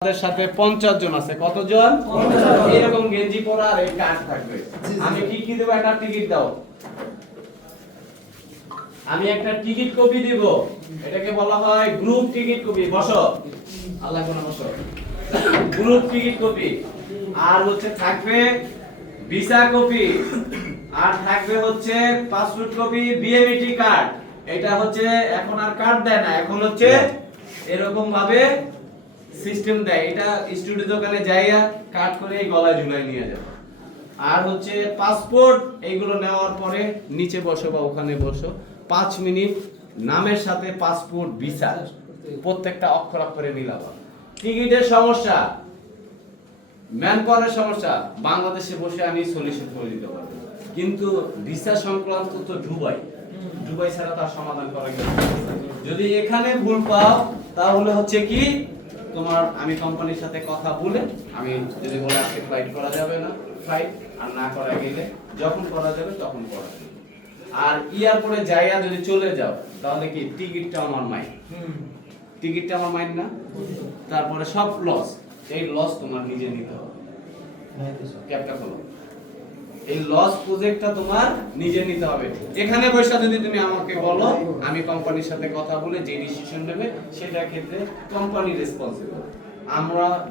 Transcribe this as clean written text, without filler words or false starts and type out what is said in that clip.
আমাদের সাথে 50 জন আছে। কতজন? 50 জন। এরকম গেঞ্জি পরা আর এই কার্ড থাকবে। আমি কি দেব? একটা টিকিট দাও। আমি একটা টিকিট কপি দিব। এটাকে বলা হয় গ্রুপ টিকিট কপি। বসো। আল্লাহ কোন বসো। Group ticket copy. আর হচ্ছে থাকবে ভিসা কপি। আর থাকবে হচ্ছে পাসপোর্ট কপি, বিএমইটি কার্ড। এটা হচ্ছে এখন আর কার্ড দেয় না, এখন হচ্ছে এরকম ভাবে সিস্টেম দেয়। এটা স্টুডিও দোকানে যাইয়া কাট করে এই গলায় ঝুলাই নিয়ে যাবে। আর হচ্ছে পাসপোর্ট, এইগুলো নেওয়ার পরে নিচে বসো বা ওখানে বসো, 5 মিনিট নামের সাথে পাসপোর্ট ভিসা প্রত্যেকটা অক্ষর অক্ষরে মিলাবা। টিকিটের সমস্যা, ম্যান পাওয়ারের সমস্যা বাংলাদেশে বসে আমি সলিউশন করে দিতে পারবো, কিন্তু ভিসা সংক্রান্ত তো দুবাই ছাড়া তার সমাধান করা গেল। যদি এখানে ভুল পাও তাহলে হচ্ছে কি তোমার, আমি কোম্পানির সাথে কথা বলে, আমি যদি বলে আজকে ফ্লাইট করা যাবে না, ফ্লাইট আর না করা গেলে যখন করা যাবে তখন করা যাবে। আর এয়ারপোর্টে যাইয়া যদি চলে যাও তাহলে কি টিকিটটা আমার মাইন্ড, টিকিটটা আমার মাইন্ড না, তারপরে সব লস, এই লস তোমার নিজে নিতে হবে। ক্যাপটা খোলো। এই লস প্রজেক্টটা তোমার নিজে নিতে হবে। এখানে বসে যদি তুমি আমাকে বলো, আমি কোম্পানির সাথে কথা বলে যে ডিসিশন নেবে সেটা ক্ষেত্রে কোম্পানি রেসপন্সিবল। আমরা